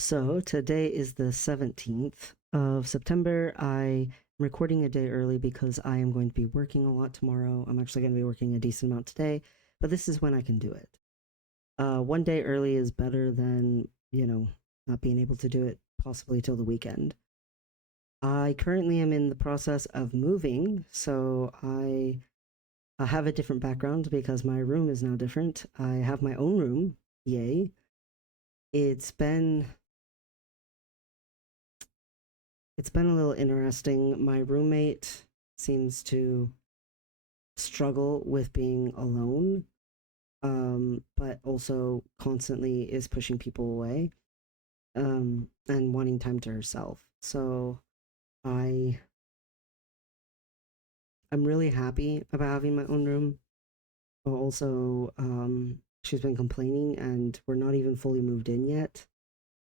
So today is the 17th of September. I am recording a day early because I am going to be working a lot tomorrow. I'm actually going to be working a decent amount today, but this is when I can do it. One day early is better than, not being able to do it possibly till the weekend. I currently am in the process of moving, so I have a different background because my room is now different. I have my own room. Yay. It's been it's been a little interesting. My roommate seems to struggle with being alone, but also constantly is pushing people away, and wanting time to herself. So I I'm really happy about having my own room. But also, she's been complaining, and we're not even fully moved in yet.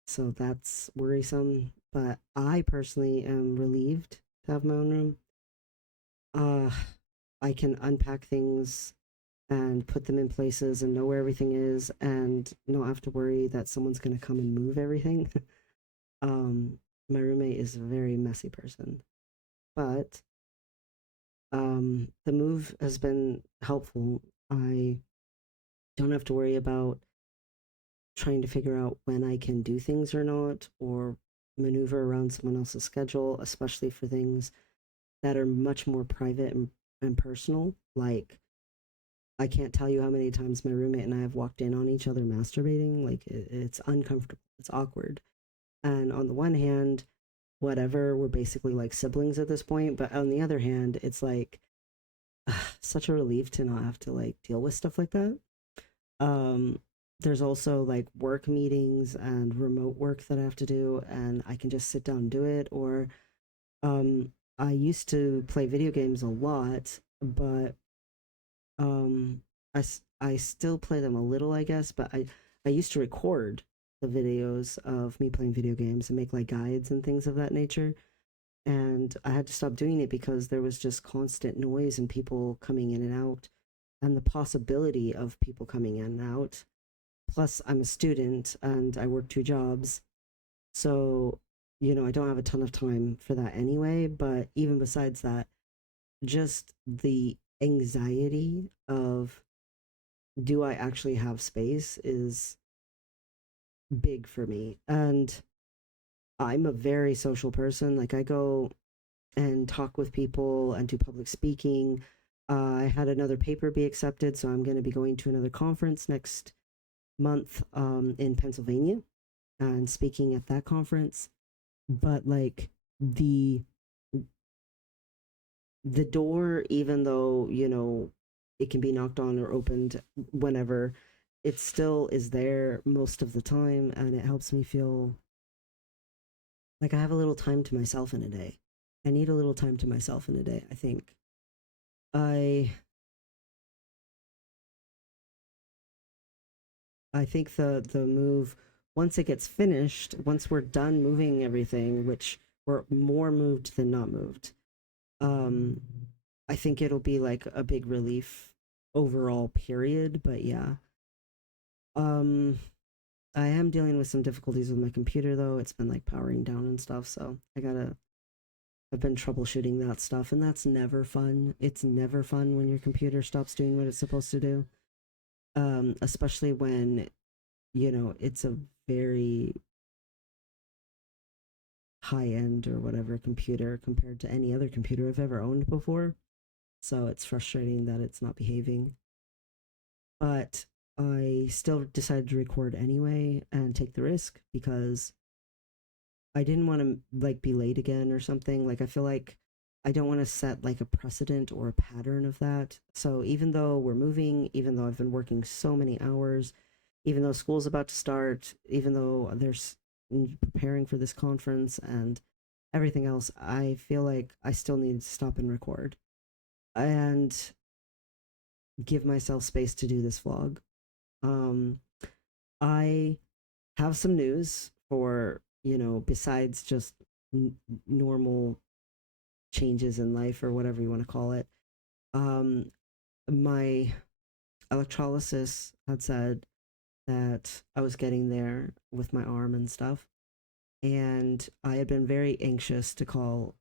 So that's worrisome. But I personally am relieved to have my own room. uh I can unpack things and put them in places and know where everything is and not have to worry that someone's going to come and move everything. um my roommate is a very messy person, but the move has been helpful. I don't have to worry about trying to figure out when I can do things or not, or maneuver around someone else's schedule, especially for things that are much more private and personal. Like, I can't tell you how many times my roommate and I have walked in on each other masturbating. Like, it's uncomfortable, it's awkward. And on the one hand, whatever, we're basically like siblings at this point. But on the other hand, it's like such a relief to not have to like deal with stuff like that. Um, there's also like work meetings and remote work that I have to do, and I can just sit down and do it. Or um, I used to play video games a lot, but um, I still play them a little, I guess. But I used to record the videos of me playing video games and make like guides and things of that nature. And I had to stop doing it because there was just constant noise and people coming in and out, and the possibility of people coming in and out. Plus, I'm a student and I work two jobs. So, I don't have a ton of time for that anyway. But even besides that, just the anxiety of, do I actually have space, is big for me. And I'm a very social person. Like, I go and talk with people and do public speaking. I had another paper be accepted, so I'm going to be going to another conference next month, in Pennsylvania, and speaking at that conference. But like, the the door, even though it can be knocked on or opened whenever, it still is there most of the time, and it helps me feel like I have a little time to myself in a day. I need a little time to myself in a day, I think. I i think the move, once it gets finished, once we're done moving everything, which we're more moved than not moved, um I think it'll be like a big relief overall, period. But yeah. um I am dealing with some difficulties with my computer, though. It's been like powering down and stuff, so I've been troubleshooting that stuff, and that's never fun. It's never fun when your computer stops doing what it's supposed to do. Especially when it's a very high end or whatever computer compared to any other computer I've ever owned before. So it's frustrating that it's not behaving. But I still decided to record anyway and take the risk because I didn't want to like be late again or something. Like, I feel like I don't want to set like a precedent or a pattern of that. So even though we're moving, even though I've been working so many hours, even though school's about to start, even though there's preparing for this conference and everything else, I feel like I still need to stop and record and give myself space to do this vlog. Um, I have some news for, besides just normal changes in life or whatever you want to call it. Um, my electrolysis had said that I was getting there with my arm and stuff. And I had been very anxious to call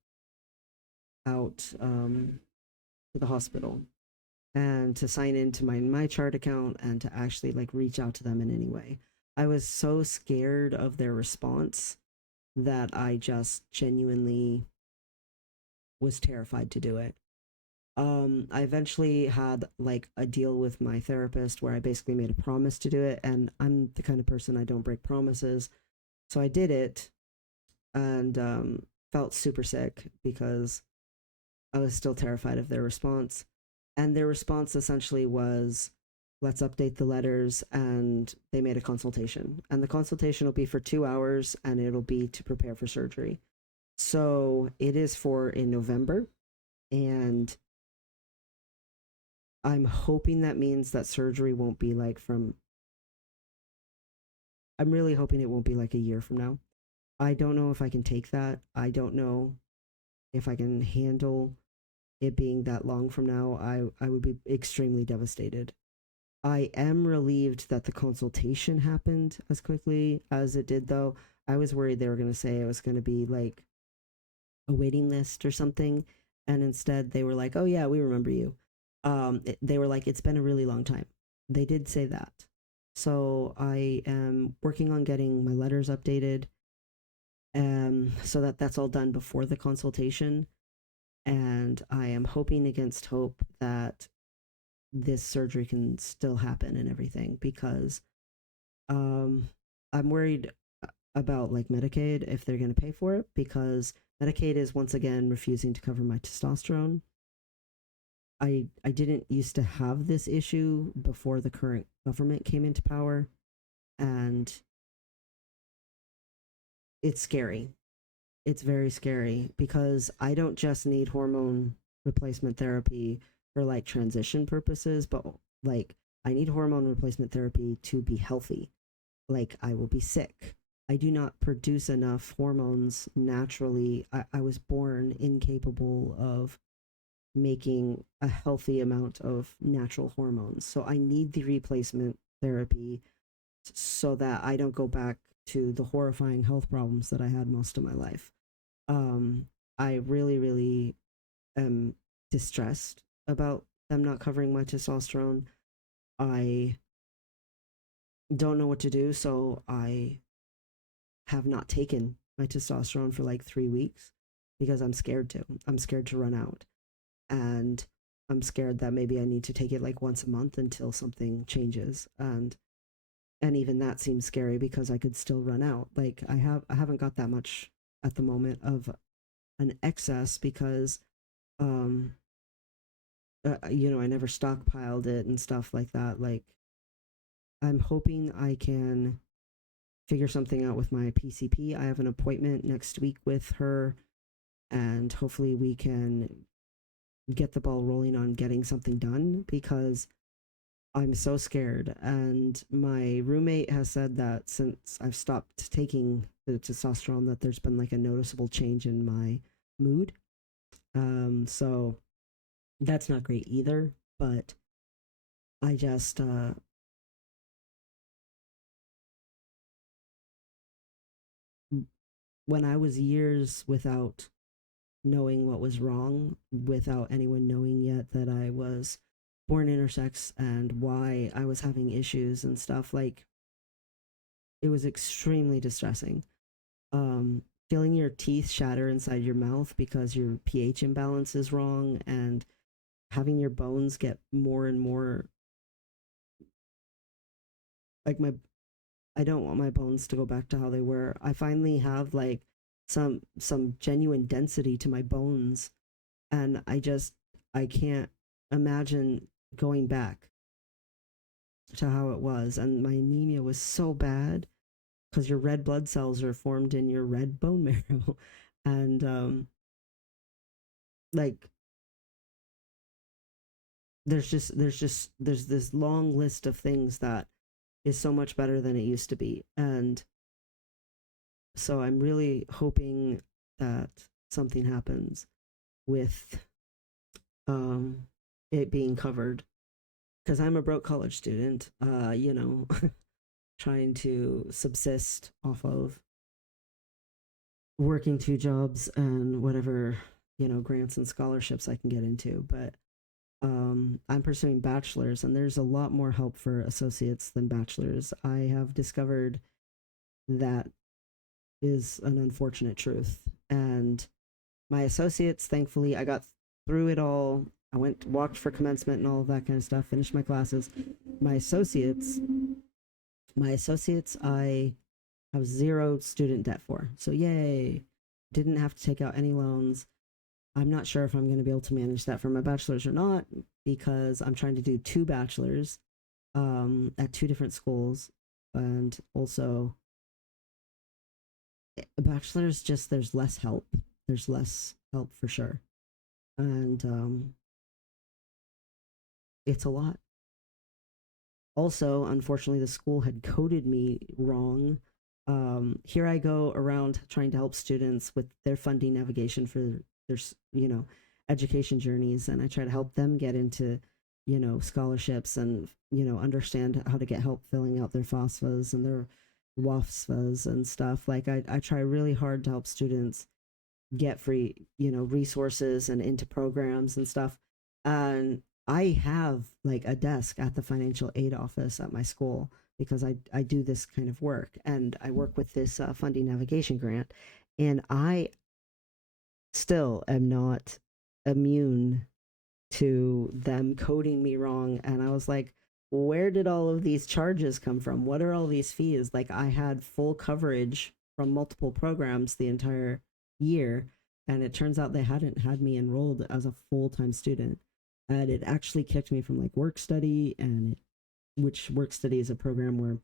out to the hospital and to sign into my chart account and to actually like reach out to them in any way. I was so scared of their response that I just genuinely was terrified to do it. I eventually had like a deal with my therapist where I basically made a promise to do it, and I'm the kind of person I don't break promises. So I did it, and felt super sick because I was still terrified of their response. And their response essentially was, let's update the letters. And they made a consultation. And the consultation will be for 2 hours and it'll be to prepare for surgery. So it is for in November. And I'm hoping that means that surgery won't be like I'm really hoping it won't be like a year from now. I don't know if I can take that. I don't know if I can handle it being that long from now. I would be extremely devastated. I am relieved that the consultation happened as quickly as it did, though. I was worried they were going to say it was going to be like a waiting list or something. And instead, they were like, oh, yeah, we remember you. They were like, it's been a really long time. They did say that. So I am working on getting my letters updated, so that that's all done before the consultation. And I am hoping against hope that this surgery can still happen and everything, because um, I'm worried about like Medicaid, if they're going to pay for it, because Medicaid is once again refusing to cover my testosterone. I didn't used to have this issue before the current government came into power, and it's scary. It's very scary because I don't just need hormone replacement therapy for like transition purposes, but like I need hormone replacement therapy to be healthy. Like I will be sick. I do not produce enough hormones naturally. I was born incapable of making a healthy amount of natural hormones. So I need the replacement therapy so that I don't go back to the horrifying health problems that I had most of my life. I really, really am distressed about them not covering my testosterone. I don't know what to do, so I have not taken my testosterone for like 3 weeks because I'm scared to. I'm scared to run out. And I'm scared that maybe I need to take it like once a month until something changes. And even that seems scary because I could still run out. Like I haven't got that much at the moment of an excess because um I never stockpiled it and stuff like that. Like I'm hoping I can figure something out with my PCP. I have an appointment next week with her, and hopefully we can get the ball rolling on getting something done because I'm so scared. And my roommate has said that since I've stopped taking the testosterone, that there's been like a noticeable change in my mood. So that's not great either. But I just when I was years without knowing what was wrong, without anyone knowing yet that I was born intersex and why I was having issues and stuff, like it was extremely distressing. Feeling your teeth shatter inside your mouth because your pH imbalance is wrong, and having your bones get more and more like my I don't want my bones to go back to how they were. I finally have like some genuine density to my bones, and I can't imagine going back to how it was. And my anemia was so bad because your red blood cells are formed in your red bone marrow. And like there's this long list of things that is so much better than it used to be. And so I'm really hoping that something happens with um it being covered, because I'm a broke college student. trying to subsist off of working two jobs and whatever, grants and scholarships I can get into. But I'm pursuing bachelor's, and there's a lot more help for associates than bachelor's. I have discovered that is an unfortunate truth. And my associates, thankfully, I got through it all. I walked for commencement and all of that kind of stuff, finished my classes. My associates, I have zero student debt for. So, yay. Didn't have to take out any loans. I'm not sure if I'm going to be able to manage that for my bachelor's or not, because I'm trying to do two bachelors at two different schools. And also, a bachelor's just, there's less help. There's less help for sure. And it's a lot. Also, unfortunately, the school had coded me wrong. Here I go around trying to help students with their funding navigation for their, education journeys, and I try to help them get into, scholarships and, understand how to get help filling out their FOSFAs and their WAFSFAs and stuff. Like I try really hard to help students get free, resources and into programs and stuff. And I have like a desk at the financial aid office at my school because I do this kind of work, and I work with this funding navigation grant. And I still am not immune to them coding me wrong. And I was like, where did all of these charges come from? What are all these fees? Like, I had full coverage from multiple programs the entire year, and it turns out they hadn't had me enrolled as a full-time student. And it actually kicked me from like work study, which work study is a program where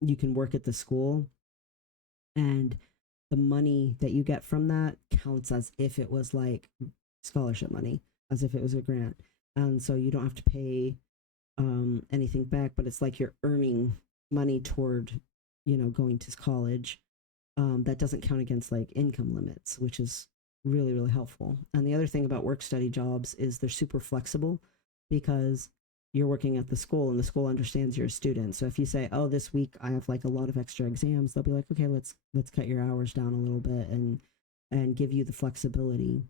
you can work at the school, and the money that you get from that counts as if it was like scholarship money, as if it was a grant. And so you don't have to pay anything back, but it's like you're earning money toward, going to college. That doesn't count against like income limits, which is really, really helpful. And the other thing about work study jobs is they're super flexible because you're working at the school and the school understands you're a student. So if you say, oh, this week I have like a lot of extra exams, they'll be like, okay, let's cut your hours down a little bit and give you the flexibility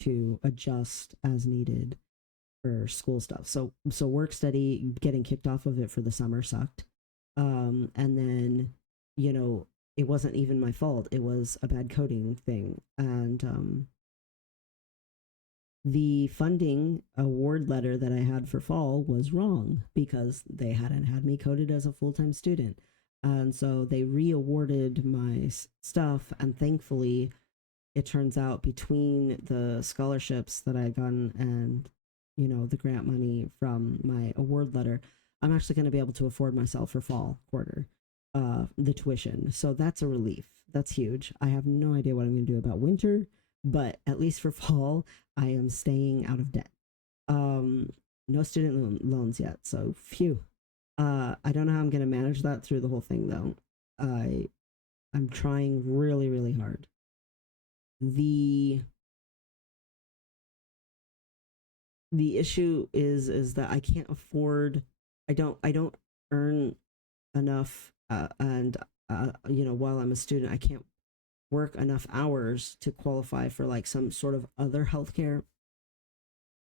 to adjust as needed for school stuff. So work study, getting kicked off of it for the summer sucked. And then, it wasn't even my fault. It was a bad coding thing. And the funding award letter that I had for fall was wrong because they hadn't had me coded as a full-time student. And so they re-awarded my stuff, and thankfully it turns out between the scholarships that I had gotten and, the grant money from my award letter, I'm actually going to be able to afford myself for fall quarter the tuition. So that's a relief. That's huge. I have no idea what I'm going to do about winter, but at least for fall, I am staying out of debt. No student loans yet, so phew. I don't know how I'm going to manage that through the whole thing, though. I'm trying really, really hard. The issue is that I can't afford. I don't earn enough, and while I'm a student, I can't work enough hours to qualify for like some sort of other healthcare,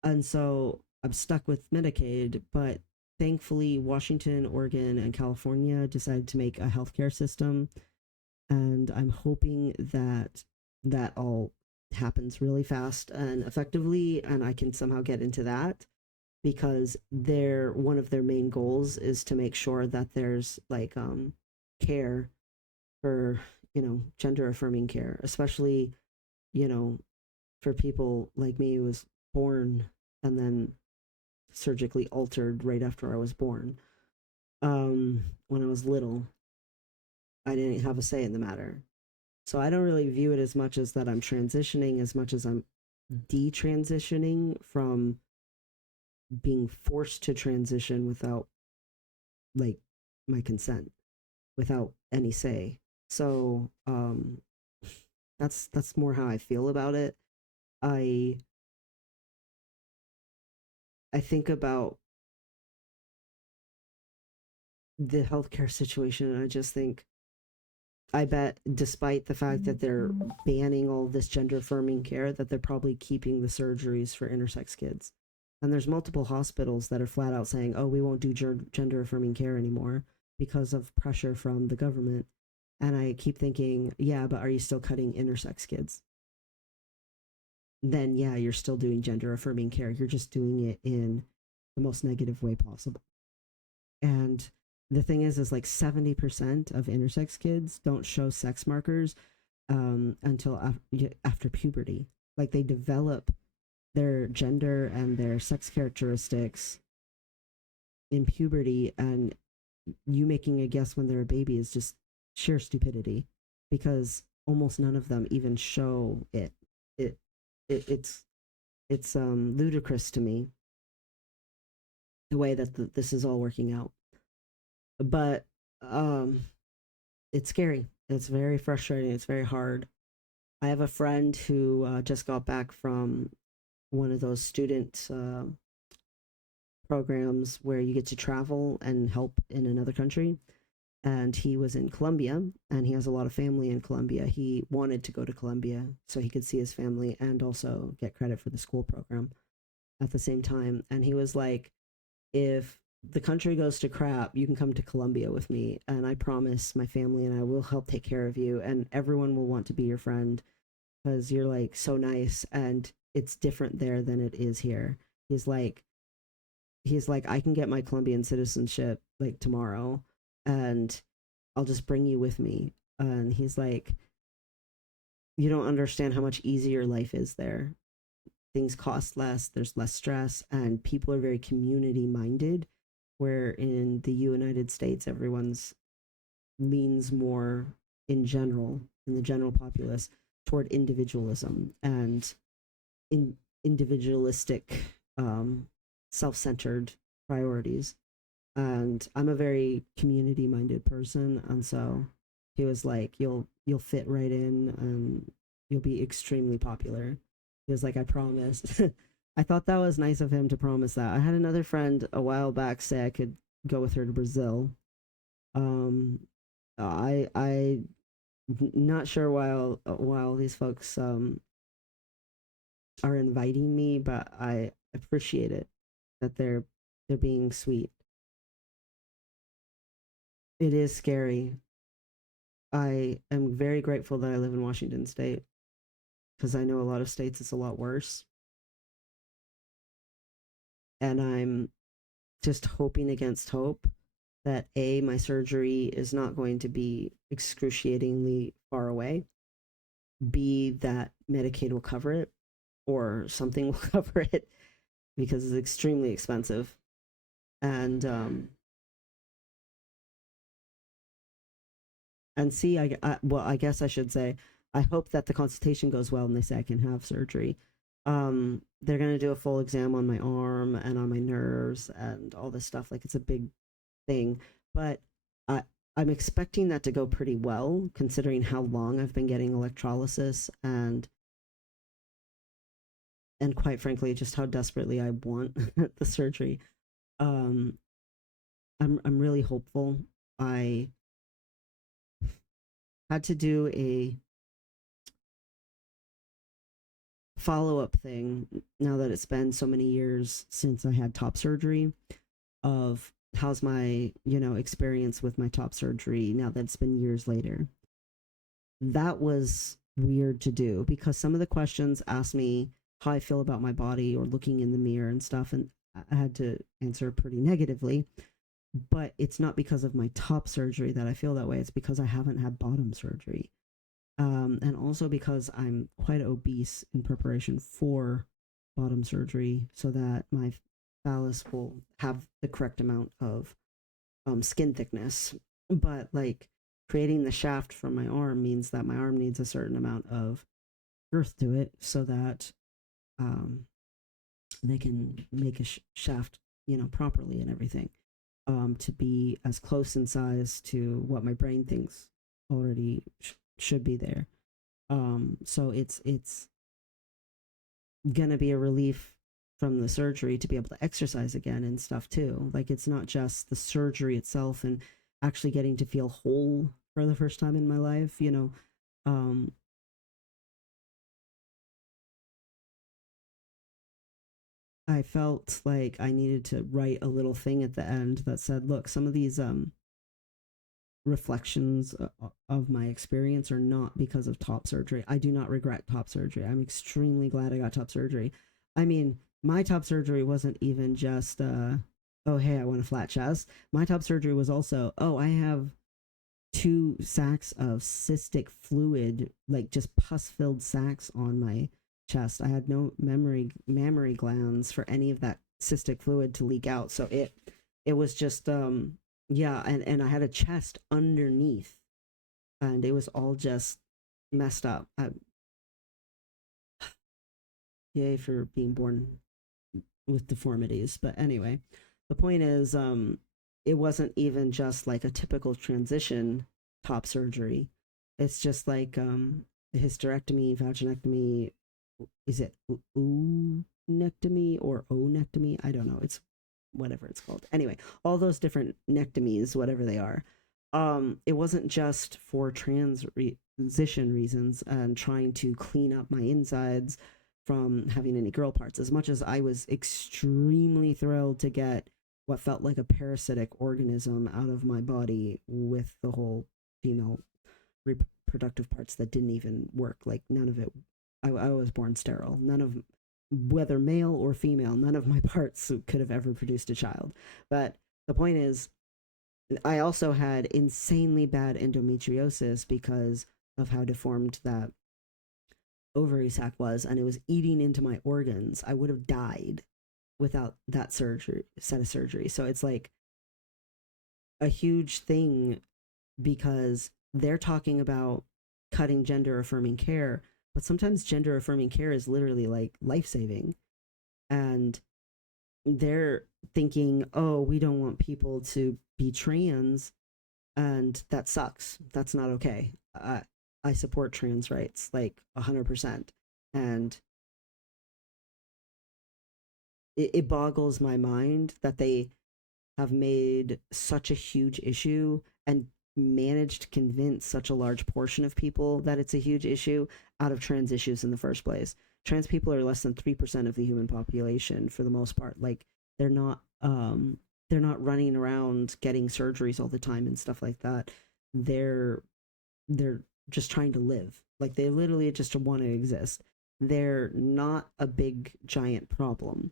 and so I'm stuck with Medicaid. But thankfully, Washington, Oregon, and California decided to make a healthcare system, and I'm hoping that that all happens really fast and effectively, and I can somehow get into that, because one of their main goals is to make sure that there's like care for, gender affirming care, especially, you know for people like me who was born and then surgically altered right after I was born. When I was little, I didn't have a say in the matter. So I don't really view it as much as that I'm transitioning as much as I'm detransitioning from being forced to transition without like my consent, without any say. So that's more how I feel about it. I I think about the healthcare situation. I just think, I bet, despite the fact that they're banning all this gender affirming care, that they're probably keeping the surgeries for intersex kids. And there's multiple hospitals that are flat out saying, "Oh, we won't do gender affirming care anymore because of pressure from the government." And I keep thinking, yeah, but are you still cutting intersex kids? Then yeah, you're still doing gender affirming care. You're just doing it in the most negative way possible. And the thing is like 70% of intersex kids don't show sex markers until after puberty. Like they develop their gender and their sex characteristics in puberty, and you making a guess when they're a baby is just sheer stupidity, because almost none of them even show it. It, it's ludicrous to me the way that this is all working out. But um, it's scary. It's very frustrating. It's very hard. I have a friend who just got back from one of those student programs where you get to travel and help in another country. And he was in Colombia, and he has a lot of family in Colombia. He wanted to go to Colombia so he could see his family and also get credit for the school program at the same time. And he was like, if the country goes to crap, you can come to Colombia with me, and I promise my family and I will help take care of you, and everyone will want to be your friend because you're like so nice, and it's different there than it is here. He's like, I can get my Colombian citizenship like tomorrow, and I'll just bring you with me. And he's like, you don't understand how much easier life is there. Things cost less, there's less stress, and people are very community minded. Where in the United States, everyone's leans more in general, in the general populace, toward individualism and in individualistic, self-centered priorities. And I'm a very community minded person, and so he was like, you'll fit right in and you'll be extremely popular. He was like, I promise. I thought that was nice of him to promise that. I had another friend a while back say I could go with her to Brazil. um I not sure while these folks are inviting me, but I appreciate it that they're being sweet. It is scary. I am very grateful that I live in Washington State, because I know a lot of states it's a lot worse. And I'm just hoping against hope that A, my surgery is not going to be excruciatingly far away. B, that Medicaid will cover it, or something will cover it, because it's extremely expensive. And C, well, I guess I should say, I hope that the consultation goes well and they say I can have surgery. They're gonna do a full exam on my arm and on my nerves and all this stuff. Like it's a big thing, but I I'm expecting that to go pretty well, considering how long I've been getting electrolysis, and quite frankly, just how desperately I want the surgery. Um, I'm really hopeful. I had to do a follow up thing now that it's been so many years since I had top surgery, of how's my, experience with my top surgery now that it's been years later. That was weird to do because some of the questions asked me how I feel about my body or looking in the mirror and stuff, and I had to answer pretty negatively. But it's not because of my top surgery that I feel that way. It's because I haven't had bottom surgery. And also because I'm quite obese in preparation for bottom surgery, so that my phallus will have the correct amount of skin thickness. But like creating the shaft from my arm means that my arm needs a certain amount of girth to it so that um, they can make a shaft, properly and everything, to be as close in size to what my brain thinks already should be there. So it's gonna be a relief from the surgery to be able to exercise again and stuff too. Like it's not just the surgery itself and actually getting to feel whole for the first time in my life, you know. Um I felt like I needed to write a little thing at the end that said, look, some of these reflections of my experience are not because of top surgery. I do not regret top surgery. I'm extremely glad I got top surgery. I mean, my top surgery wasn't even just oh hey, I want a flat chest. My top surgery was also, oh, I have 2 sacks of cystic fluid, like just pus-filled sacks on my chest. I had no mammary glands for any of that cystic fluid to leak out. So it was just yeah, and I had a chest underneath, and it was all just messed up. Yay for being born with deformities. But anyway, the point is, it wasn't even just like a typical transition top surgery. It's just like hysterectomy, vaginectomy. Is it oonectomy or onectomy? I don't know. It's whatever it's called. Anyway, all those different nectomies, whatever they are. It wasn't just for transition reasons and trying to clean up my insides from having any girl parts. As much as I was extremely thrilled to get what felt like a parasitic organism out of my body with the whole female reproductive parts that didn't even work. Like none of it. I was born sterile. None of, whether male or female, none of my parts could have ever produced a child. But the point is, I also had insanely bad endometriosis because of how deformed that ovary sac was, and it was eating into my organs. I would have died without that set of surgery. So it's like a huge thing because they're talking about cutting gender affirming care, but sometimes gender affirming care is literally like life saving. And they're thinking, oh, we don't want people to be trans, and that sucks. That's not okay. I support trans rights like 100%. And it boggles my mind that they have made such a huge issue and managed to convince such a large portion of people that it's a huge issue out of trans issues in the first place. Trans people are less than 3% of the human population for the most part. Like they're not running around getting surgeries all the time and stuff like that. They're they're just trying to live. Like they literally just want to exist. They're not a big giant problem.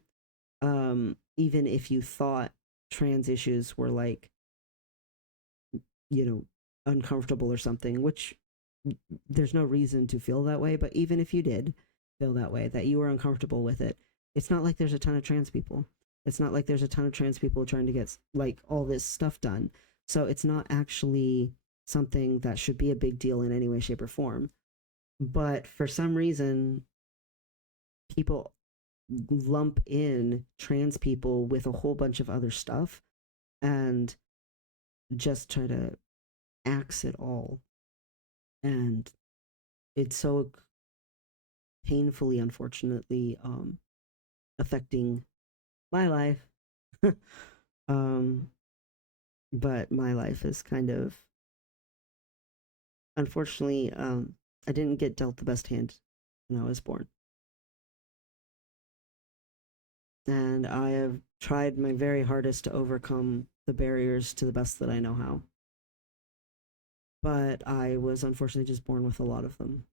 Even if you thought trans issues were like, you know, uncomfortable or something, which there's no reason to feel that way, but even if you did feel that way, that you were uncomfortable with it, it's not like there's a ton of trans people. It's not like there's a ton of trans people trying to get like all this stuff done. So it's not actually something that should be a big deal in any way, shape, or form. But for some reason, people lump in trans people with a whole bunch of other stuff and just try to axe it all. And it's so painfully, unfortunately, affecting my life. um, but my life is kind of, unfortunately, I didn't get dealt the best hand when I was born. And I have tried my very hardest to overcome the barriers to the best that I know how. But I was unfortunately just born with a lot of them.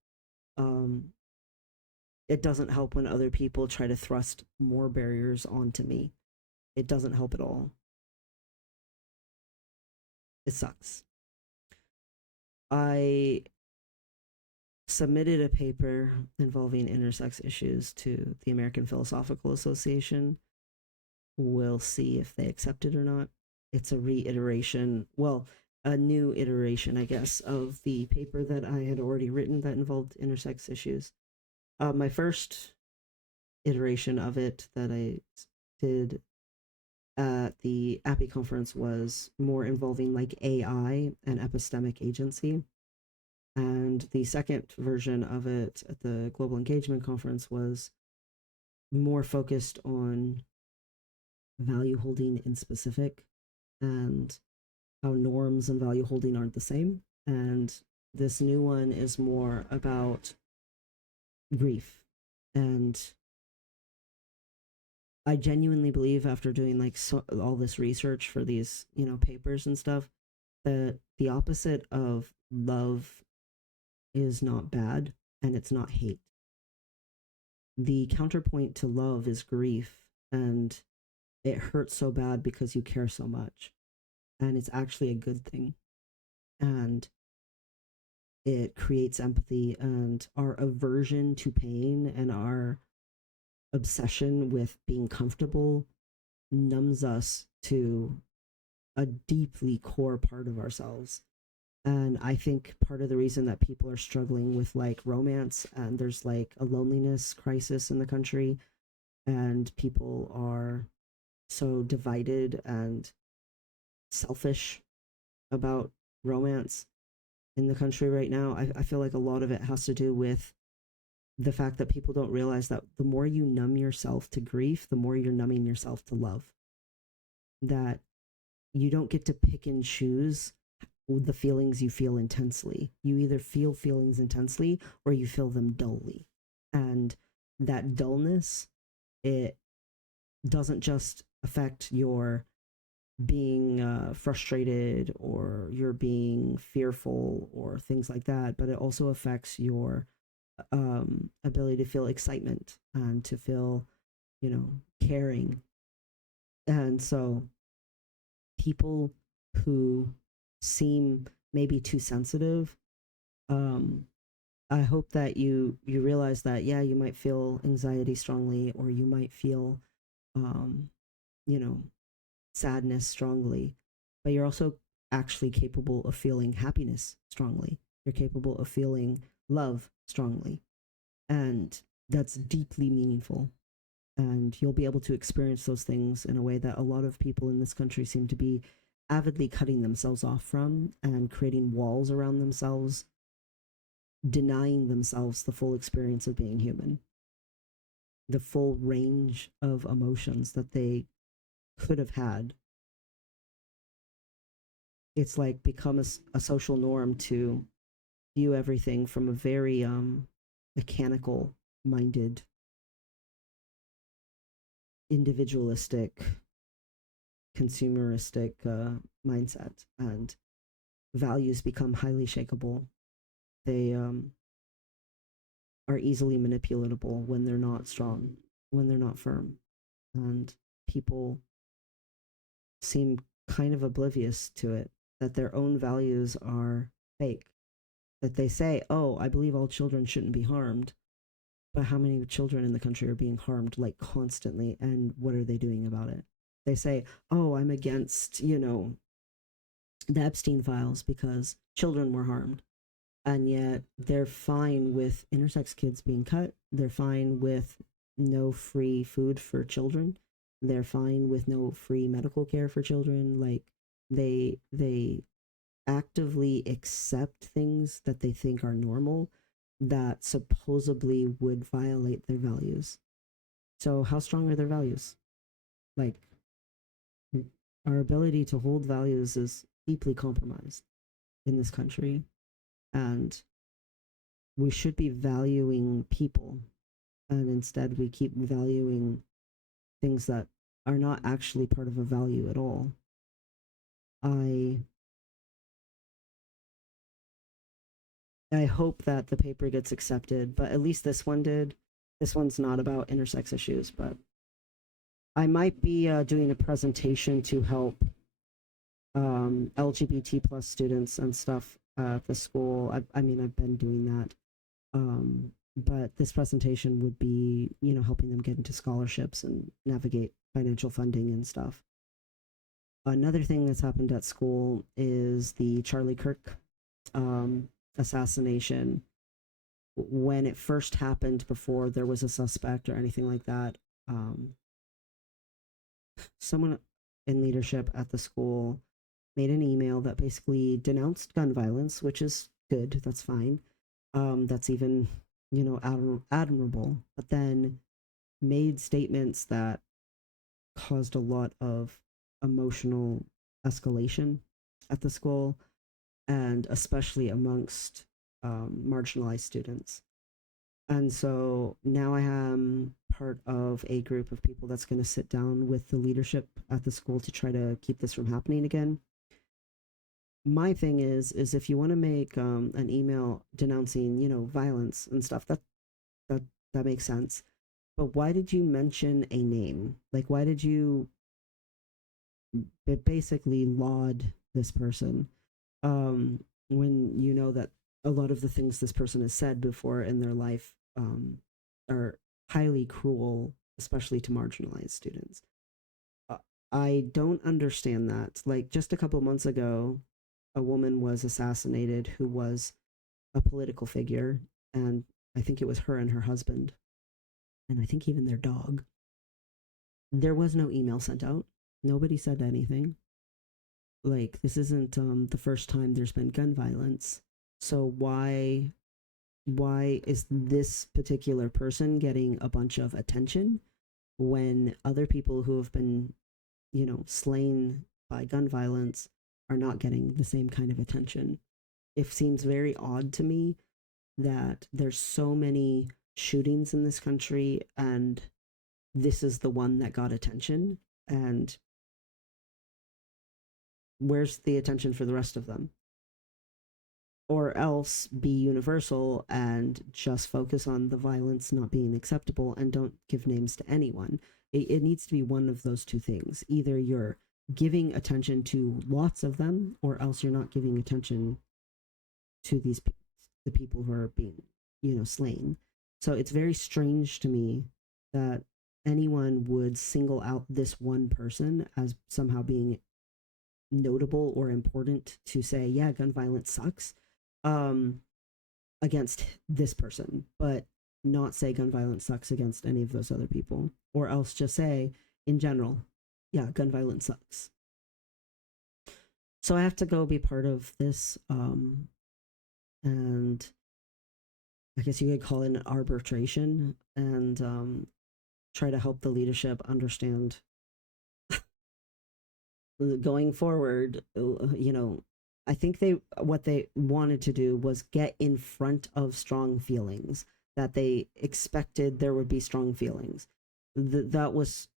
Um, it doesn't help when other people try to thrust more barriers onto me. It doesn't help at all. It sucks. I submitted a paper involving intersex issues to the American Philosophical Association. We'll see if they accept it or not. It's a reiteration, well, a new iteration, I guess, of the paper that I had already written that involved intersex issues. My first iteration of it that I did at the API conference was more involving like AI and epistemic agency. And the second version of it at the Global Engagement Conference was more focused on value holding in specific and how norms and value holding aren't the same. And this new one is more about grief. And I genuinely believe, after doing like all this research for these, papers and stuff, that the opposite of love is not bad and it's not hate. The counterpoint to love is grief, and it hurts so bad because you care so much. And it's actually a good thing. And it creates empathy, and our aversion to pain and our obsession with being comfortable numbs us to a deeply core part of ourselves. And I think part of the reason that people are struggling with like romance, and there's like a loneliness crisis in the country, and people are so divided and selfish about romance in the country right now, I feel like a lot of it has to do with the fact that people don't realize that the more you numb yourself to grief, the more you're numbing yourself to love. That you don't get to pick and choose the feelings you feel intensely. You either feel feelings intensely or you feel them dully. And that dullness, it doesn't just affect your being frustrated or you're being fearful or things like that, but it also affects your ability to feel excitement and to feel, caring. And so people who seem maybe too sensitive, um, I hope that you realize that, yeah, you might feel anxiety strongly, or you might feel, um, you know, sadness strongly, but you're also actually capable of feeling happiness strongly. You're capable of feeling love strongly. And that's deeply meaningful. And you'll be able to experience those things in a way that a lot of people in this country seem to be avidly cutting themselves off from and creating walls around themselves, denying themselves the full experience of being human, the full range of emotions that they could have had. It's like become a social norm to view everything from a very mechanical minded, individualistic, consumeristic mindset, and values become highly shakeable. They are easily manipulatable when they're not strong, when they're not firm, and people seem kind of oblivious to it, that their own values are fake. That they say, oh, I believe all children shouldn't be harmed. But how many children in the country are being harmed like constantly, and what are they doing about it? They say, oh, I'm against, the Epstein files because children were harmed. And yet they're fine with intersex kids being cut. They're fine with no free food for children. They're fine with no free medical care for children. Like they actively accept things that they think are normal that supposedly would violate their values. So how strong are their values? Like our ability to hold values is deeply compromised in this country, and we should be valuing people, and instead we keep valuing things that are not actually part of a value at all. I I hope that the paper gets accepted, but at least this one did. This one's not about intersex issues, but I might be doing a presentation to help LGBT plus students and stuff at the school. I mean, I've been doing that, but this presentation would be, helping them get into scholarships and navigate financial funding and stuff. Another thing that's happened at school is the Charlie Kirk assassination. When it first happened, before there was a suspect or anything like that, someone in leadership at the school made an email that basically denounced gun violence, which is good. That's fine. That's even, admirable. But then made statements that caused a lot of emotional escalation at the school, and especially amongst marginalized students. And so now I am part of a group of people that's going to sit down with the leadership at the school to try to keep this from happening again. My thing is if you want to make an email denouncing, violence and stuff, that that makes sense. But why did you mention a name? Like, why did you basically laud this person when you know that a lot of the things this person has said before in their life are highly cruel, especially to marginalized students? Uh, I don't understand that. Like, just a couple months ago, a woman was assassinated who was a political figure, and I think it was her and her husband, and I think even their dog. There was no email sent out. Nobody said anything. Like, this isn't the first time there's been gun violence. So why is this particular person getting a bunch of attention when other people who have been, slain by gun violence are not getting the same kind of attention? It seems very odd to me that there's so many shootings in this country, and this is the one that got attention. And where's the attention for the rest of them? Or else be universal and just focus on the violence not being acceptable and don't give names to anyone. It needs to be one of those two things. Either you're giving attention to lots of them, or else you're not giving attention to the people who are being, slain. So it's very strange to me that anyone would single out this one person as somehow being notable or important to say, yeah, gun violence sucks, um, against this person, but not say gun violence sucks against any of those other people, or else just say, in general, yeah, gun violence sucks. So I have to go be part of this, and I guess you could call it an arbitration, and try to help the leadership understand going forward. I think they what they wanted to do was get in front of strong feelings, that they expected there would be strong feelings. That was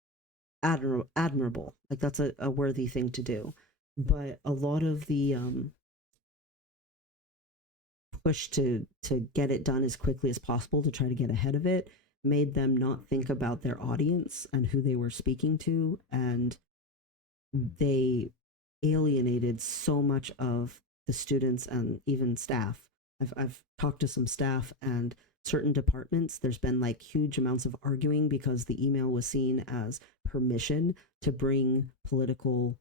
admirable. Like, that's a worthy thing to do. But a lot of the push to get it done as quickly as possible to try to get ahead of it made them not think about their audience and who they were speaking to, and they alienated so much of the students and even staff. I've talked to some staff, and certain departments, there's been like huge amounts of arguing because the email was seen as permission to bring political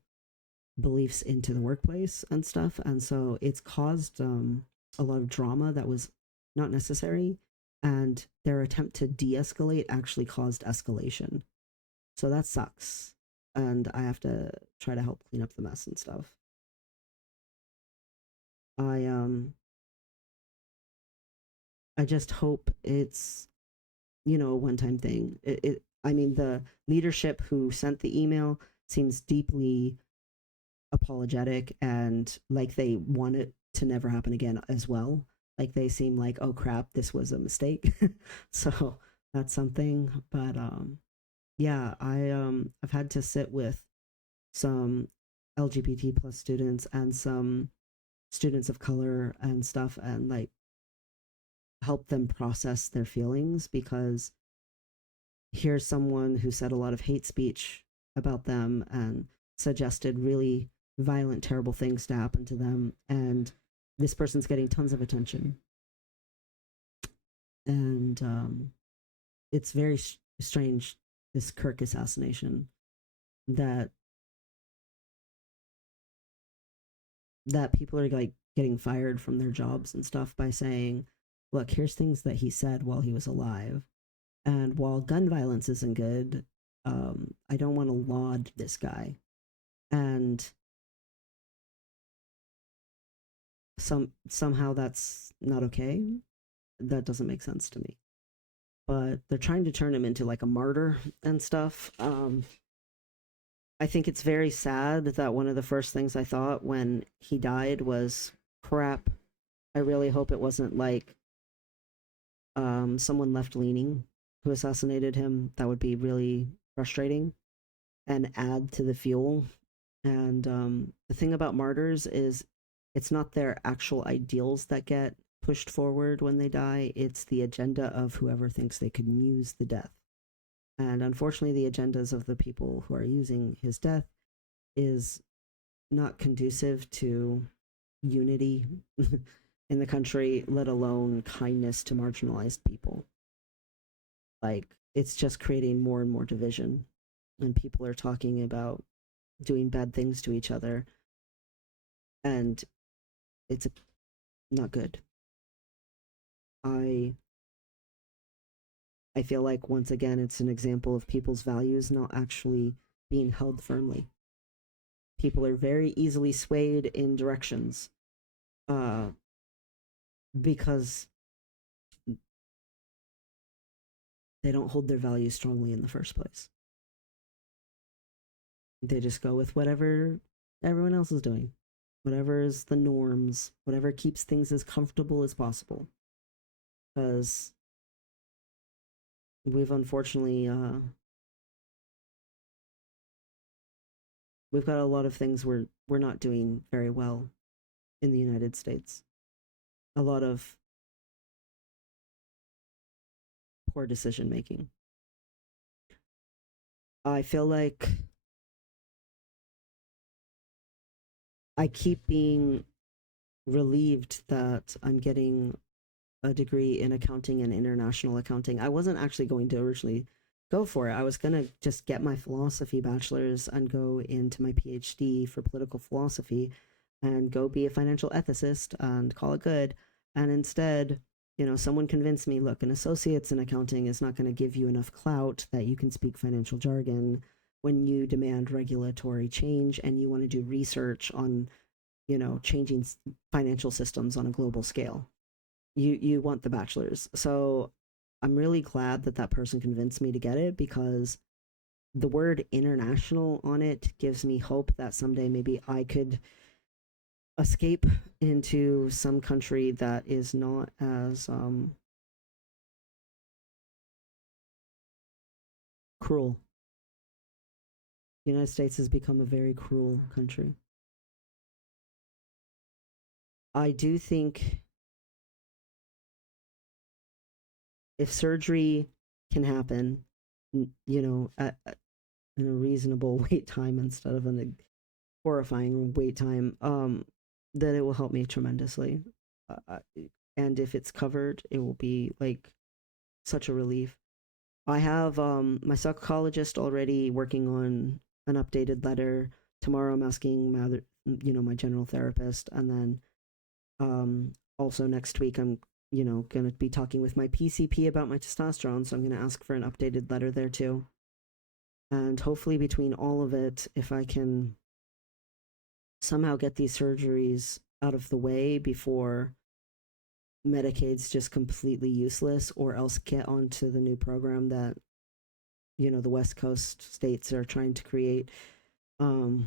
beliefs into the workplace and stuff. And so it's caused a lot of drama that was not necessary. And their attempt to de escalate actually caused escalation. So that sucks. And I have to try to help clean up the mess and stuff. I um I just hope it's, a one-time thing. I mean, the leadership who sent the email seems deeply apologetic and like they want it to never happen again as well. Like, they seem like, oh crap, this was a mistake. So that's something. But yeah, I've had to sit with some LGBT plus students and some students of color and stuff, and like help them process their feelings, because here's someone who said a lot of hate speech about them and suggested really violent, terrible things to happen to them, and this person's getting tons of attention. And it's very strange, this Kirk assassination, that people are like getting fired from their jobs and stuff by saying, look, here's things that he said while he was alive. And while gun violence isn't good, I don't want to laud this guy. And somehow that's not okay. That doesn't make sense to me. but they're trying to turn him into like a martyr and stuff. I think it's very sad that one of the first things I thought when he died was, crap, I really hope it wasn't like someone left leaning who assassinated him. That would be really frustrating and add to the fuel. And the thing about martyrs is it's not their actual ideals that get pushed forward when they die, it's the agenda of whoever thinks they can use the death. And unfortunately, the agendas of the people who are using his death is not conducive to unity in the country, let alone kindness to marginalized people. Like, it's just creating more and more division. And people are talking about doing bad things to each other. And it's not good. I feel like once again it's an example of people's values not actually being held firmly. People are very easily swayed in directions uh, because they don't hold their values strongly in the first place. They just go with whatever everyone else is doing, whatever is the norms, whatever keeps things as comfortable as possible. Because we've unfortunately we've got a lot of things we're not doing very well in the United States. A lot of poor decision making. I feel like I keep being relieved that I'm getting a degree in accounting and international accounting. I wasn't actually going to originally go for it. I was going to just get my philosophy bachelor's and go into my PhD for political philosophy and go be a financial ethicist and call it good. And instead, someone convinced me, look, an associate's in accounting is not going to give you enough clout that you can speak financial jargon when you demand regulatory change and you want to do research on, changing financial systems on a global scale. You want the bachelor's. So I'm really glad that that person convinced me to get it, because the word international on it gives me hope that someday maybe I could escape into some country that is not as cruel. The United States has become a very cruel country. I do think if surgery can happen, in a reasonable wait time instead of a horrifying wait time, then it will help me tremendously. And if it's covered, it will be like such a relief. I have my psychologist already working on an updated letter. Tomorrow I'm asking my other, my general therapist, and then also next week I'm going to be talking with my PCP about my testosterone, so I'm going to ask for an updated letter there too. And hopefully between all of it, if I can somehow get these surgeries out of the way before Medicaid's just completely useless, or else get onto the new program that the West Coast states are trying to create, or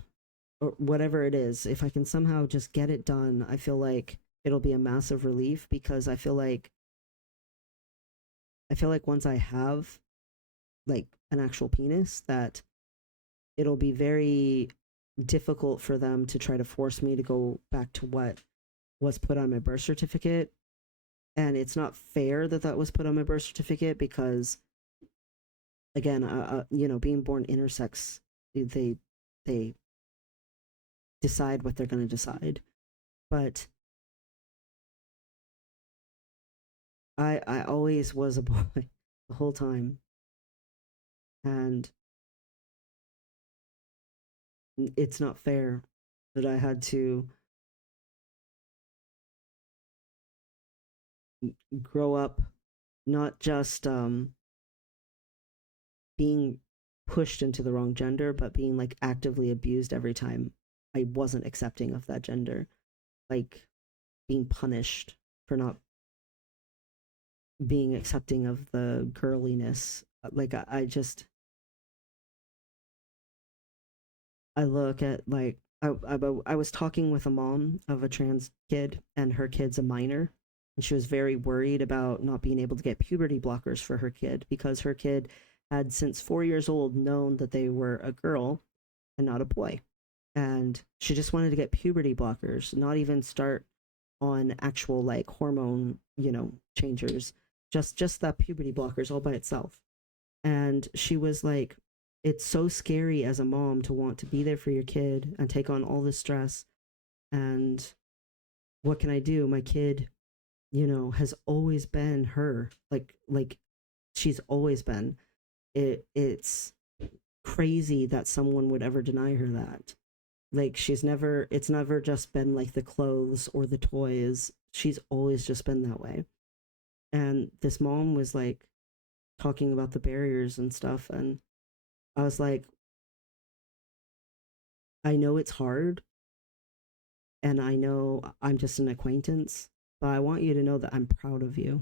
whatever it is, if I can somehow just get it done, I feel like it'll be a massive relief, because I feel like once I have like an actual penis, that it'll be very difficult for them to try to force me to go back to what was put on my birth certificate. And it's not fair that that was put on my birth certificate, because again, being born intersex, they decide what they're going to decide. But I always was a boy the whole time, and it's not fair that I had to grow up not just being pushed into the wrong gender, but being like actively abused every time I wasn't accepting of that gender, like being punished for not being accepting of the girliness. Like I just I look at like I was talking with a mom of a trans kid, and her kid's a minor, and she was very worried about not being able to get puberty blockers for her kid because her kid had since 4 years old known that they were a girl and not a boy, and she just wanted to get puberty blockers, not even start on actual like hormone, changers, just that puberty blockers all by itself. And she was like, it's so scary as a mom to want to be there for your kid and take on all this stress. And what can I do? My kid, has always been her. Like she's always been. It's crazy that someone would ever deny her that. Like it's never just been like the clothes or the toys. She's always just been that way. And this mom was like talking about the barriers and stuff, and I was like, I know it's hard, and I know I'm just an acquaintance, but I want you to know that I'm proud of you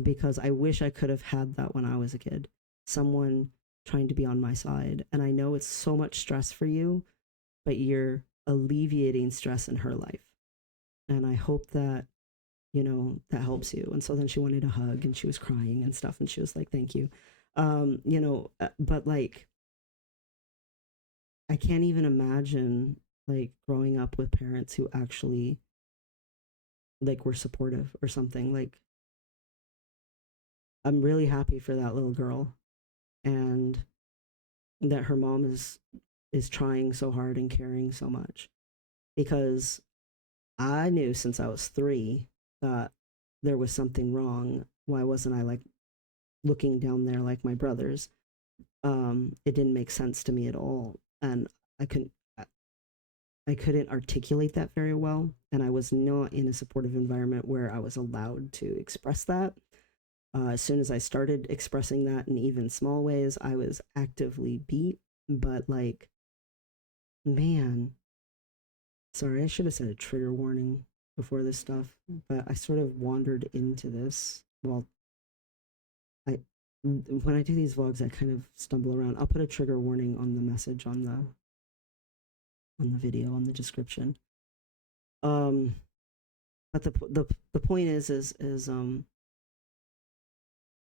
because I wish I could have had that when I was a kid. Someone trying to be on my side. And I know it's so much stress for you, but you're alleviating stress in her life. And I hope that, that helps you. And so then she wanted a hug and she was crying and stuff. And she was like, thank you. But like, I can't even imagine like growing up with parents who actually like were supportive or something. Like, I'm really happy for that little girl, and that her mom is trying so hard and caring so much, because I knew since I was 3 that there was something wrong. Why wasn't I like looking down there like my brothers? It didn't make sense to me at all, and I couldn't I couldn't articulate that very well, and I was not in a supportive environment where I was allowed to express that. As soon as I started expressing that in even small ways, I was actively beat. But like, man, sorry, I should have said a trigger warning before this stuff, but I sort of wandered into this. Well, I when I do these vlogs, I kind of stumble around. I'll put a trigger warning on the message on the video on the description. Um, but the point is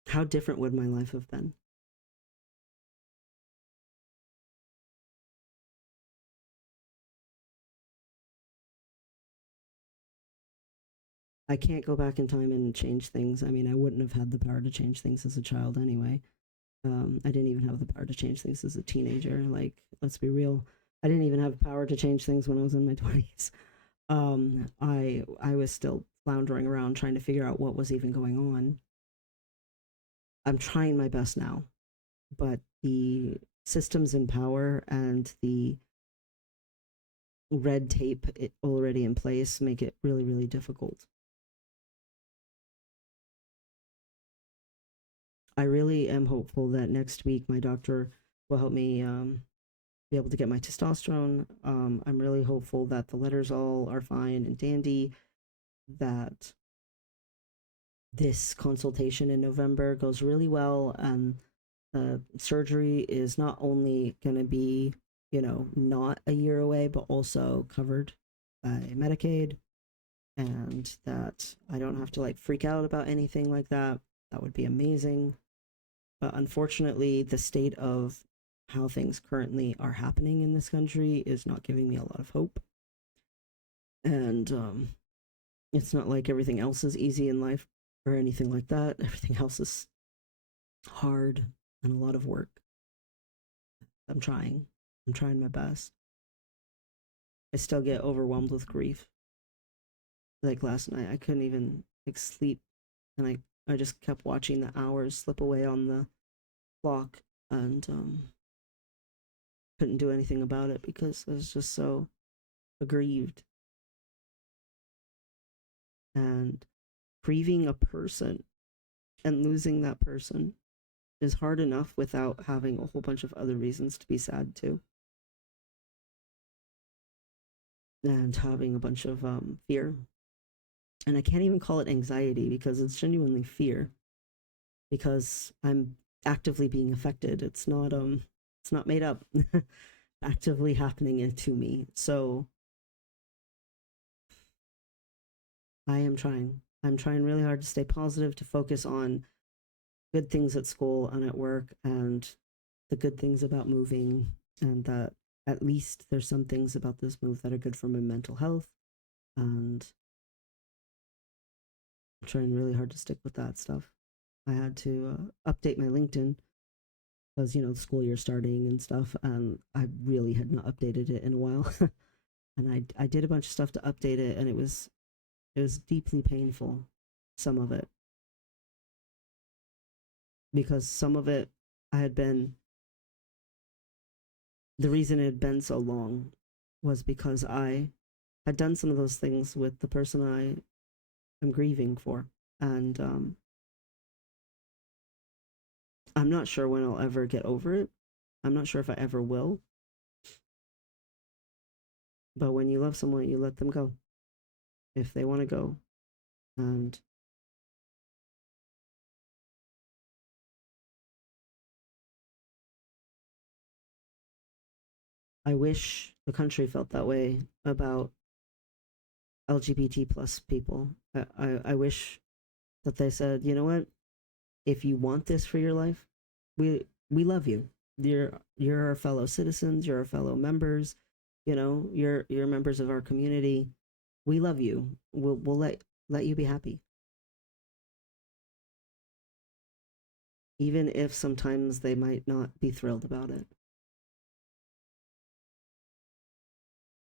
how different would my life have been? I can't go back in time and change things. I mean, I wouldn't have had the power to change things as a child anyway. I didn't even have the power to change things as a teenager. Like, let's be real. I didn't even have power to change things when I was in my 20s. I was still floundering around trying to figure out what was even going on. I'm trying my best now, but the systems in power and the red tape already in place make it really, really difficult. I really am hopeful that next week my doctor will help me be able to get my testosterone. I'm really hopeful that the letters all are fine and dandy, that this consultation in November goes really well, and the surgery is not only going to be, not a year away, but also covered by Medicaid, and that I don't have to like freak out about anything like that. That would be amazing. But unfortunately, the state of how things currently are happening in this country is not giving me a lot of hope. And it's not like everything else is easy in life or anything like that. Everything else is hard and a lot of work. I'm trying. I'm trying my best. I still get overwhelmed with grief. Like last night, I couldn't even like sleep, and I just kept watching the hours slip away on the clock, and couldn't do anything about it because I was just so aggrieved. And grieving a person and losing that person is hard enough without having a whole bunch of other reasons to be sad too. And having a bunch of fear And I can't even call it anxiety because it's genuinely fear because I'm actively being affected. It's not made up. Actively happening to me. So I am trying. I'm trying really hard to stay positive, to focus on good things at school and at work and the good things about moving, and that at least there's some things about this move that are good for my mental health. And I'm trying really hard to stick with that stuff. I had to update my LinkedIn because, the school year starting and stuff, and I really had not updated it in a while. And I did a bunch of stuff to update it, and it was deeply painful, some of it, because some of it I had been the reason it had been so long was because I had done some of those things with the person I am grieving for. And I'm not sure when I'll ever get over it. I'm not sure if I ever will. But when you love someone, you let them go if they want to go. And I wish the country felt that way about LGBT plus people. I wish that they said, you know what, if you want this for your life, we love you. You're our fellow citizens. You're our fellow members. You're members of our community. We love you. We'll let you be happy, even if sometimes they might not be thrilled about it.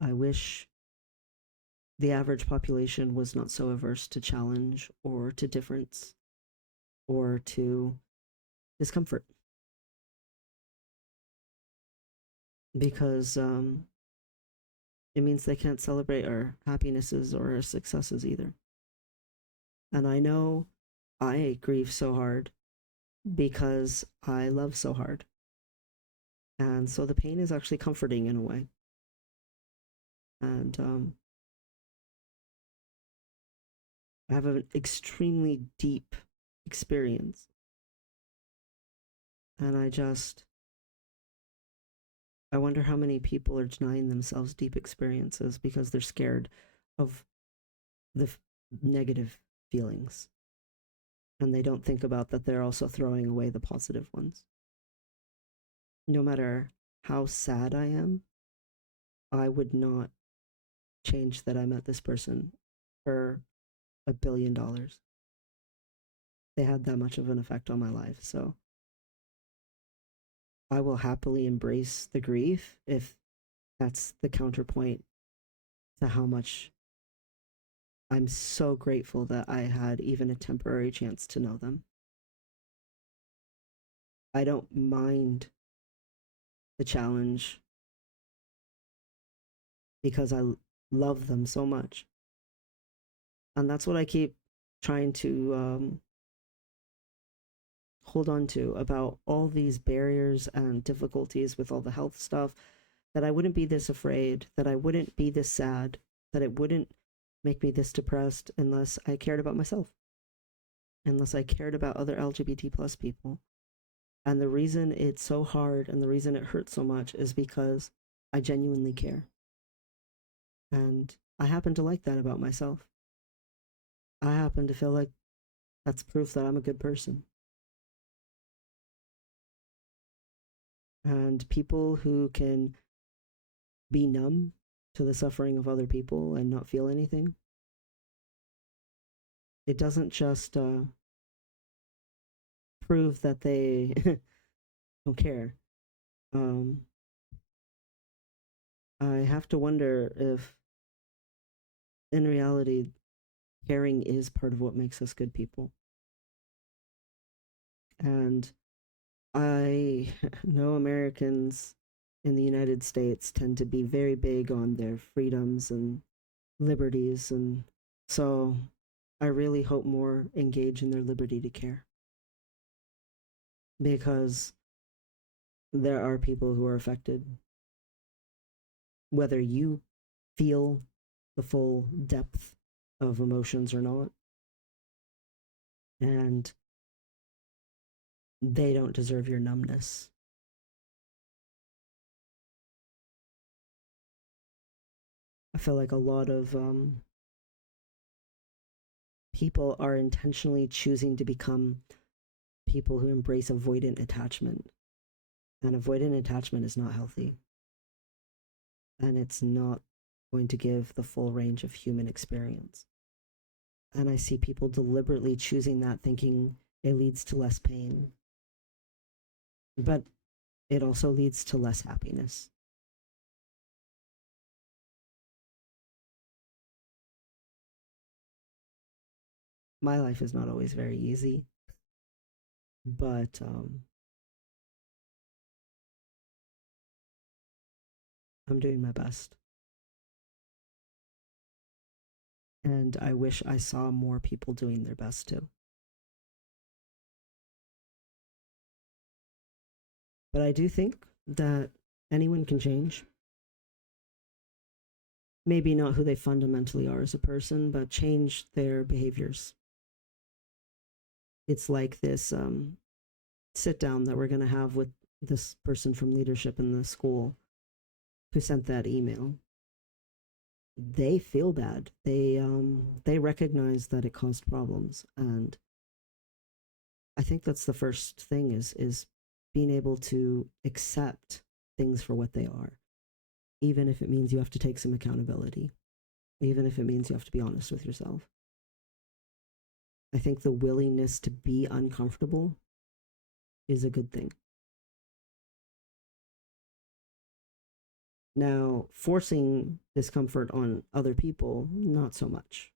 I wish the average population was not so averse to challenge or to difference or to discomfort, because it means they can't celebrate our happinesses or our successes either. And I know I grieve so hard because I love so hard. And so the pain is actually comforting in a way. And I have an extremely deep experience. And I wonder how many people are denying themselves deep experiences because they're scared of the negative feelings. And they don't think about that they're also throwing away the positive ones. No matter how sad I am, I would not change that I met this person for $1 billion. They had that much of an effect on my life. So I will happily embrace the grief if that's the counterpoint to how much I'm so grateful that I had even a temporary chance to know them. I don't mind the challenge because I love them so much. And that's what I keep trying to hold on to about all these barriers and difficulties with all the health stuff, that I wouldn't be this afraid, that I wouldn't be this sad, that it wouldn't make me this depressed unless I cared about myself, unless I cared about other LGBT plus people. And the reason it's so hard and the reason it hurts so much is because I genuinely care. And I happen to like that about myself. I happen to feel like that's proof that I'm a good person. And people who can be numb to the suffering of other people and not feel anything, it doesn't just prove that they don't care. Um, I have to wonder if, in reality, caring is part of what makes us good people. And I know Americans in the United States tend to be very big on their freedoms and liberties. And so I really hope more engage in their liberty to care, because there are people who are affected. Whether you feel the full depth of emotions or not. And they don't deserve your numbness. I feel like a lot of people are intentionally choosing to become people who embrace avoidant attachment. And avoidant attachment is not healthy. And it's not going to give the full range of human experience. And I see people deliberately choosing that, thinking it leads to less pain. But it also leads to less happiness. My life is not always very easy, but I'm doing my best. And I wish I saw more people doing their best too. But I do think that anyone can change. Maybe not who they fundamentally are as a person, but change their behaviors. It's like this sit down that we're going to have with this person from leadership in the school who sent that email. They feel bad. They recognize that it caused problems, and I think that's the first thing is being able to accept things for what they are, even if it means you have to take some accountability, even if it means you have to be honest with yourself. I think the willingness to be uncomfortable is a good thing. Now, forcing discomfort on other people, not so much.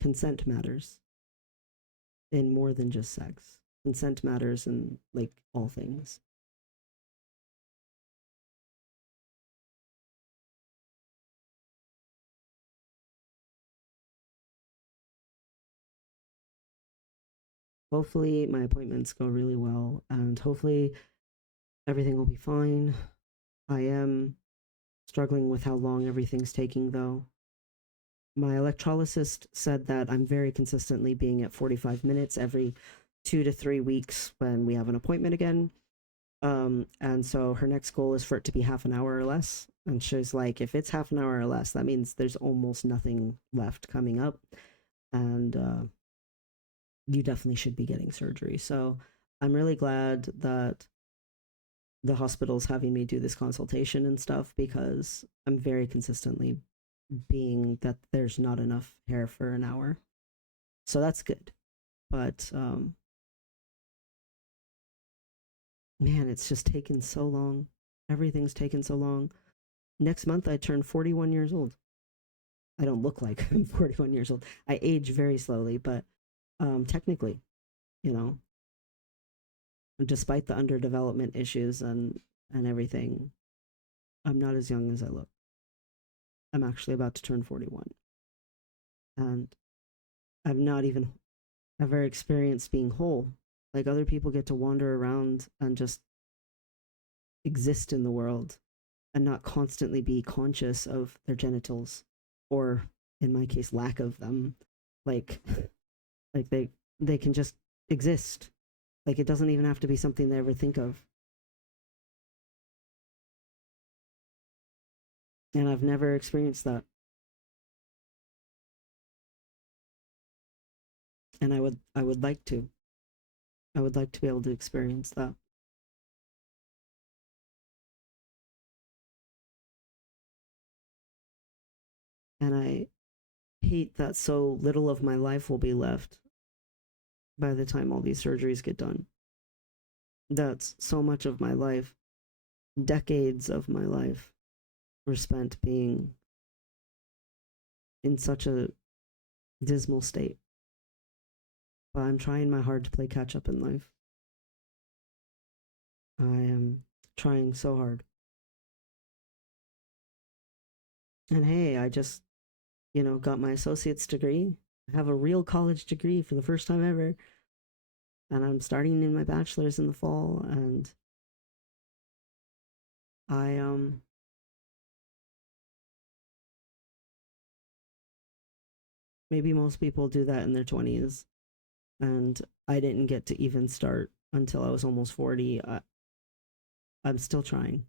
Consent matters in more than just sex. Consent matters in like all things. Hopefully, my appointments go really well, and hopefully, everything will be fine. I am struggling with how long everything's taking, though. My electrolysis said that I'm very consistently being at 45 minutes every 2 to 3 weeks when we have an appointment again. And so her next goal is for it to be half an hour or less. And she's like, if it's half an hour or less, that means there's almost nothing left coming up. And you definitely should be getting surgery. So I'm really glad that the hospital's having me do this consultation and stuff because I'm very consistently being that there's not enough hair for an hour. So that's good. But man, it's just taken so long. Everything's taken so long. Next month, I turn 41 years old. I don't look like I'm 41 years old. I age very slowly, but technically, you know, despite the underdevelopment issues and everything, I'm not as young as I look. I'm actually about to turn 41, and I've not even ever experienced being whole. Like other people get to wander around and just exist in the world and not constantly be conscious of their genitals or in my case lack of them. Like like they can just exist. Like it doesn't even have to be something they ever think of. And I've never experienced that. And I would like to. I would like to be able to experience that. And I hate that so little of my life will be left by the time all these surgeries get done. That's so much of my life. Decades of my life were spent being in such a dismal state. But I'm trying my hard to play catch up in life. I am trying so hard. And hey, I just, got my associate's degree. I have a real college degree for the first time ever. And I'm starting in my bachelor's in the fall. And I Maybe most people do that in their 20s, and I didn't get to even start until I was almost 40. I'm still trying.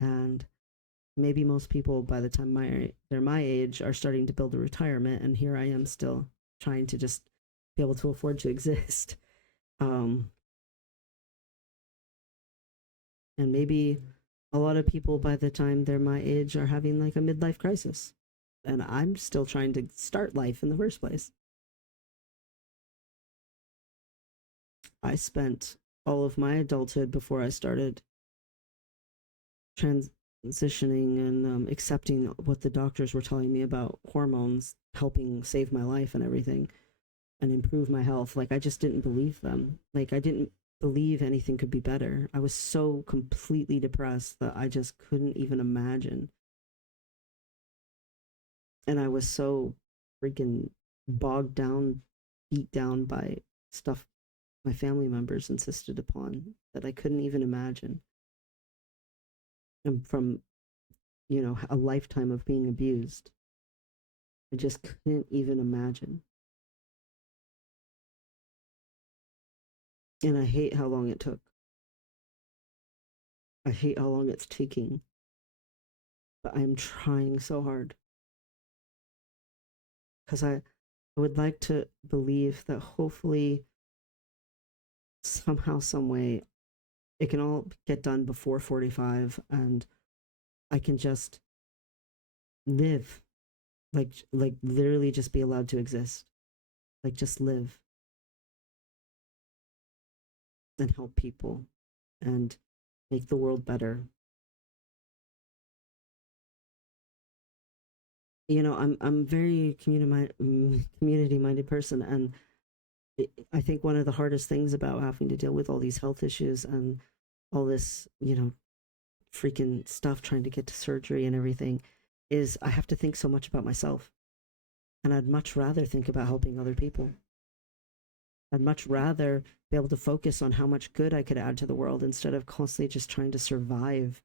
And maybe most people by the time they're my age are starting to build a retirement, and here I am still trying to just be able to afford to exist. Um, and maybe a lot of people by the time they're my age are having like a midlife crisis, and I'm still trying to start life in the first place. I spent all of my adulthood before I started transitioning and accepting what the doctors were telling me about hormones helping save my life and everything and improve my health. Like, I just didn't believe them. Like, I didn't believe anything could be better. I was so completely depressed that I just couldn't even imagine. And I was so freaking bogged down, beat down by stuff my family members insisted upon that I couldn't even imagine. And from, a lifetime of being abused, I just couldn't even imagine. And I hate how long it took. I hate how long it's taking, but I'm trying so hard because I would like to believe that hopefully, somehow, some way, it can all get done before 45 and I can just live, like literally just be allowed to exist, like just live and help people and make the world better. I'm very community minded person, and I think one of the hardest things about having to deal with all these health issues and all this, freaking stuff trying to get to surgery and everything is I have to think so much about myself. And I'd much rather think about helping other people. I'd much rather be able to focus on how much good I could add to the world instead of constantly just trying to survive.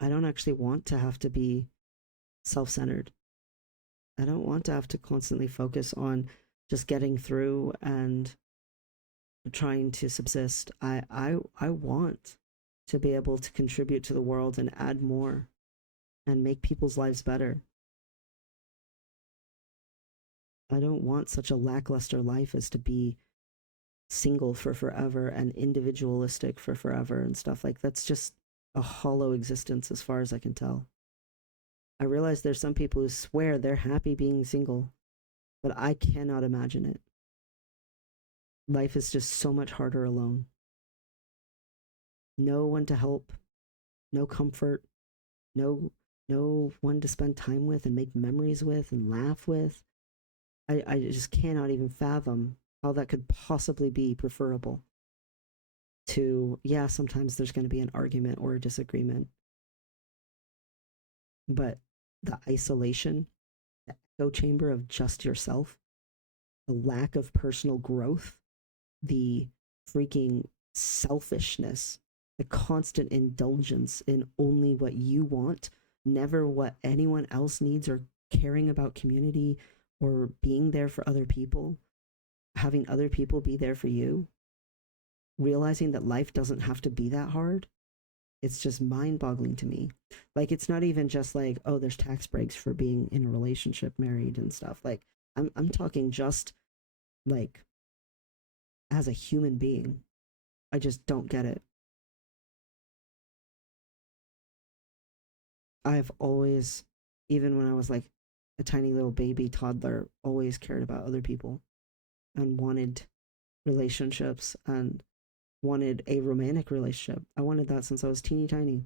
I don't actually want to have to be self centered. I don't want to have to constantly focus on just getting through and trying to subsist. I want to be able to contribute to the world and add more and make people's lives better. I don't want such a lackluster life as to be single for forever and individualistic for forever and stuff like that's just a hollow existence as far as I can tell. I realize there's some people who swear they're happy being single, but I cannot imagine it. Life is just so much harder alone. No one to help, no comfort, no no one to spend time with and make memories with and laugh with. I just cannot even fathom how that could possibly be preferable to, yeah, sometimes there's going to be an argument or a disagreement, but the isolation, the echo chamber of just yourself, the lack of personal growth, the freaking selfishness, the constant indulgence in only what you want, never what anyone else needs, or caring about community or being there for other people, having other people be there for you, realizing that life doesn't have to be that hard. It's just mind boggling to me. Like, it's not even just like, oh, there's tax breaks for being in a relationship, married and stuff. Like, I'm talking just like as a human being. I just don't get it. I've always, even when I was like a tiny little baby toddler, always cared about other people and wanted relationships and wanted a romantic relationship. I wanted that since I was teeny tiny.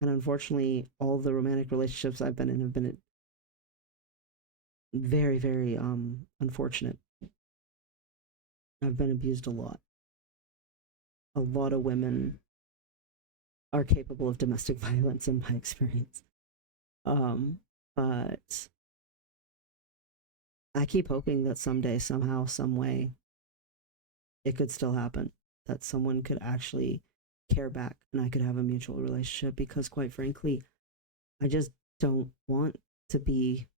And unfortunately, all the romantic relationships I've been in have been very, very unfortunate. I've been abused a lot. A lot of women are capable of domestic violence in my experience. Um, but I keep hoping that someday, somehow, some way, it could still happen. That someone could actually care back and I could have a mutual relationship because, quite frankly, I just don't want to be,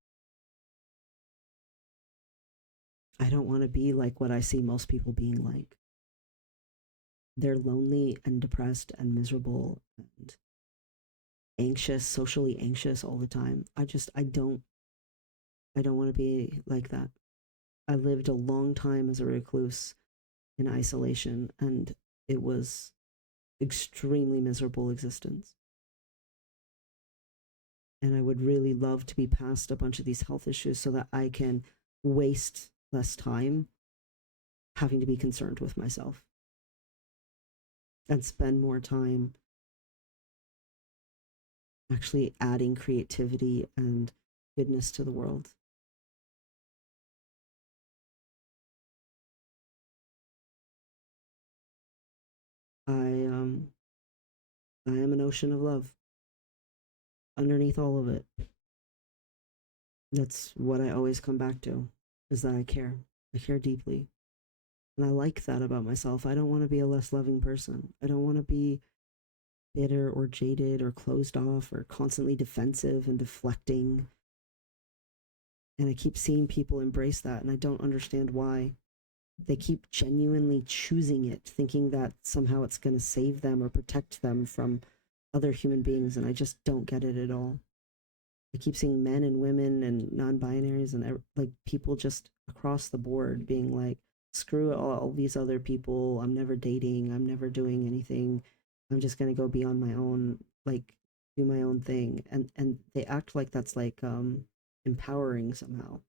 I don't want to be like what I see most people being like. They're lonely and depressed and miserable and anxious, socially anxious all the time. I don't want to be like that. I lived a long time as a recluse in isolation, and it was extremely miserable existence. And I would really love to be past a bunch of these health issues so that I can waste less time having to be concerned with myself and spend more time actually adding creativity and goodness to the world. I I am an ocean of love underneath all of it. That's what I always come back to, is that I care. I care deeply. And I like that about myself. I don't want to be a less loving person. I don't want to be bitter or jaded or closed off or constantly defensive and deflecting. And I keep seeing people embrace that, and I don't understand why. They keep genuinely choosing it, thinking that somehow it's going to save them or protect them from other human beings, and I just don't get it at all. I keep seeing men and women and non-binaries and like people just across the board being like, screw all these other people. I'm never dating. I'm never doing anything. I'm just gonna go be on my own, like do my own thing. And they act like that's like empowering somehow.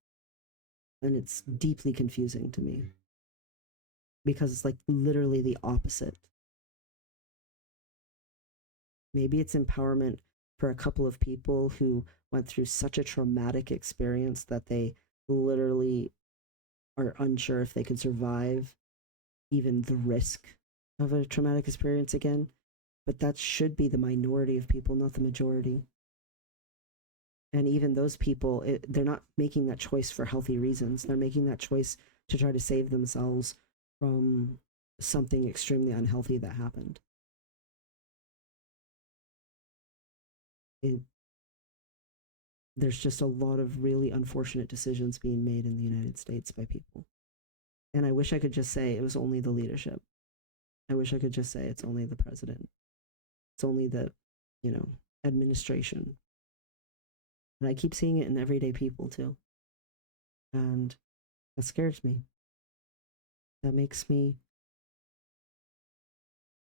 And it's deeply confusing to me because it's like literally the opposite. Maybe it's empowerment for a couple of people who went through such a traumatic experience that they literally are unsure if they could survive even the risk of a traumatic experience again. But that should be the minority of people, not the majority. And even those people, they're not making that choice for healthy reasons. They're making that choice to try to save themselves from something extremely unhealthy that happened. It, there's just a lot of really unfortunate decisions being made in the United States by people. And I wish I could just say it was only the leadership. I wish I could just say it's only the president. It's only the, you know, administration. And I keep seeing it in everyday people too. And that scares me. That makes me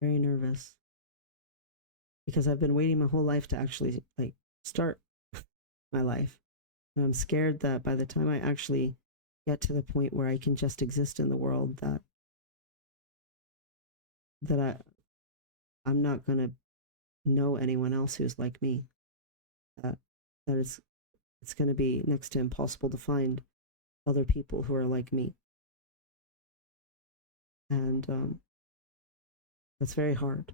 very nervous because I've been waiting my whole life to actually like start my life. And I'm scared that by the time I actually get to the point where I can just exist in the world, that I'm not gonna know anyone else who's like me. That that it's gonna be next to impossible to find other people who are like me. And that's very hard.